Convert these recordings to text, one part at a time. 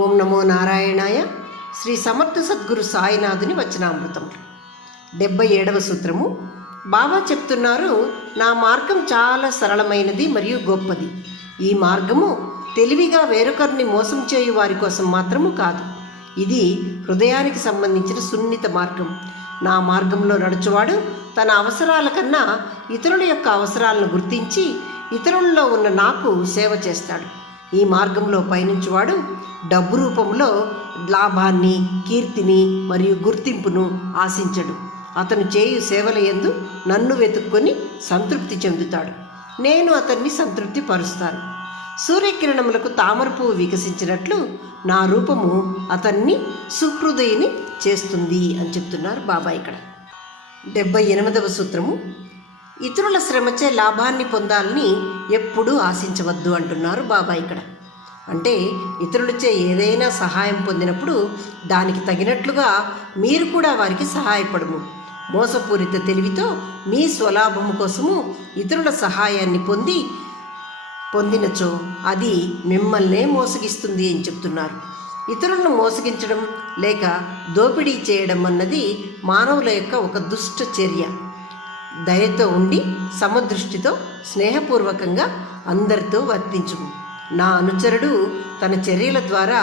ఓం నమో నారాయణాయ. శ్రీ సమర్థ సద్గురు సాయినాథుని వచనామృతములు. 77వ సూత్రము. బాబా చెప్తున్నారు, నా మార్గం చాలా సరళమైనది మరియు గొప్పది. ఈ మార్గము తెలివిగా వేరొకరిని మోసం చేయు వారి కోసం మాత్రము కాదు. ఇది హృదయానికి సంబంధించిన సున్నిత మార్గం. నా మార్గంలో నడుచువాడు తన అవసరాల కన్నా ఇతరుల యొక్క అవసరాలను గుర్తించి ఇతరుల్లో ఉన్న నాకు సేవ చేస్తాడు. ఈ మార్గంలో పయనించువాడు డబ్బు రూపంలో లాభాన్ని, కీర్తిని మరియు గుర్తింపును ఆశించడు. అతను చేయు సేవల యందు నన్ను వెతుక్కొని సంతృప్తి చెందుతాడు. నేను అతన్ని సంతృప్తి పరుస్తాను. సూర్యకిరణములకు తామర పువ్వు వికసించినట్లు నా రూపము అతన్ని సుహృదయిని చేస్తుంది అని చెప్తున్నారు బాబా ఇక్కడ. 78వ సూత్రము. ఇతరుల శ్రమచే లాభాన్ని పొందాలని ఎప్పుడూ ఆశించవద్దు అంటున్నారు బాబా ఇక్కడ. అంటే ఇతరులచే ఏదైనా సహాయం పొందినప్పుడు దానికి తగినట్లుగా మీరు కూడా వారికి సహాయపడము. మోసపూరిత తెలివితో మీ స్వలాభము కోసము ఇతరుల సహాయాన్ని పొందినచో అది మిమ్మల్నే మోసగిస్తుంది అని చెప్తున్నారు. ఇతరులను మోసగించడం లేక దోపిడీ చేయడం అన్నది మానవుల యొక్క ఒక దుష్ట చర్య. దయతో ఉండి సమదృష్టితో స్నేహపూర్వకంగా అందరితో వర్తించుము. నా అనుచరుడు తన చర్యల ద్వారా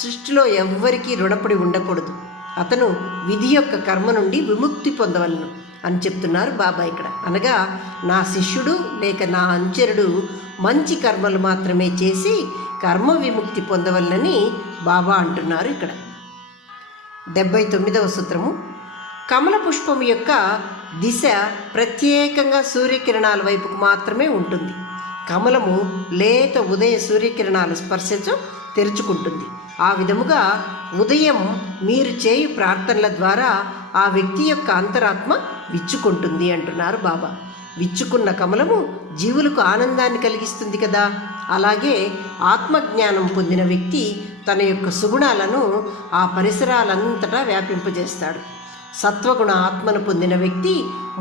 సృష్టిలో ఎవ్వరికీ రుణపడి ఉండకూడదు. అతను విధి యొక్క కర్మ నుండి విముక్తి పొందవలను అని చెప్తున్నారు బాబా ఇక్కడ. అనగా నా శిష్యుడు లేక నా అనుచరుడు మంచి కర్మలు మాత్రమే చేసి కర్మ విముక్తి పొందవలనని బాబా అంటున్నారు ఇక్కడ. 79వ సూత్రము. కమల పుష్పం యొక్క దిశ ప్రత్యేకంగా సూర్యకిరణాల వైపుకు మాత్రమే ఉంటుంది. కమలము లేత ఉదయ సూర్యకిరణాల స్పర్శతో తెరుచుకుంటుంది. ఆ విధముగా ఉదయం మీరు చేయు ప్రార్థనల ద్వారా ఆ వ్యక్తి యొక్క అంతరాత్మ విచ్చుకుంటుంది అంటున్నారు బాబా. విచ్చుకున్న కమలము జీవులకు ఆనందాన్ని కలిగిస్తుంది కదా. అలాగే ఆత్మజ్ఞానం పొందిన వ్యక్తి తన యొక్క సుగుణాలను ఆ పరిసరాలంతటా వ్యాపింపజేస్తాడు. సత్వగుణ ఆత్మను పొందిన వ్యక్తి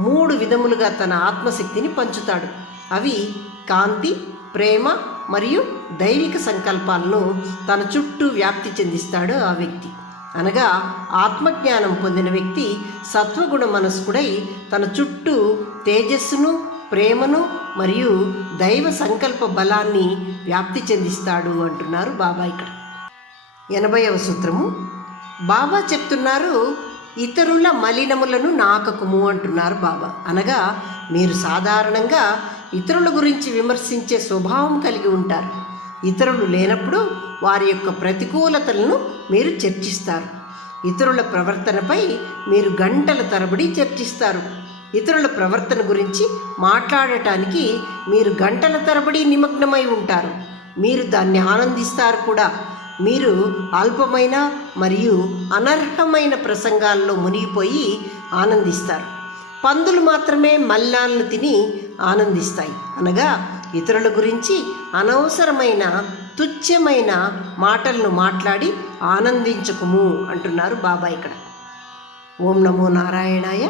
3 విధములుగా తన ఆత్మశక్తిని పంచుతాడు. అవి కాంతి, ప్రేమ మరియు దైవిక సంకల్పాలను తన చుట్టూ వ్యాప్తి చెందిస్తాడు ఆ వ్యక్తి. అనగా ఆత్మజ్ఞానం పొందిన వ్యక్తి సత్వగుణ మనస్కుడై తన చుట్టూ తేజస్సును, ప్రేమను మరియు దైవ సంకల్ప బలాన్ని వ్యాప్తి చెందిస్తాడు అంటున్నారు బాబా ఇక్కడ. 80వ సూత్రము. బాబా చెప్తున్నారు, ఇతరుల మలినములను నాకకుము అంటున్నారు బాబా. అనగా మీరు సాధారణంగా ఇతరుల గురించి విమర్శించే స్వభావం కలిగి ఉంటారు. ఇతరులు లేనప్పుడు వారి యొక్క ప్రతికూలతలను మీరు చర్చిస్తారు. ఇతరుల ప్రవర్తనపై మీరు గంటల తరబడి చర్చిస్తారు. ఇతరుల ప్రవర్తన గురించి మాట్లాడటానికి మీరు గంటల తరబడి నిమగ్నమై ఉంటారు. మీరు దాన్ని ఆనందిస్తారు కూడా. మీరు అల్పమైన మరియు అనర్హమైన ప్రసంగాల్లో మునిగిపోయి ఆనందిస్తారు. పందులు మాత్రమే మల్లాలను తిని ఆనందిస్తాయి. అనగా ఇతరుల గురించి అనవసరమైన తుచ్చమైన మాటలను మాట్లాడి ఆనందించకుము అంటున్నారు బాబా ఇక్కడ. ఓం నమో నారాయణాయ.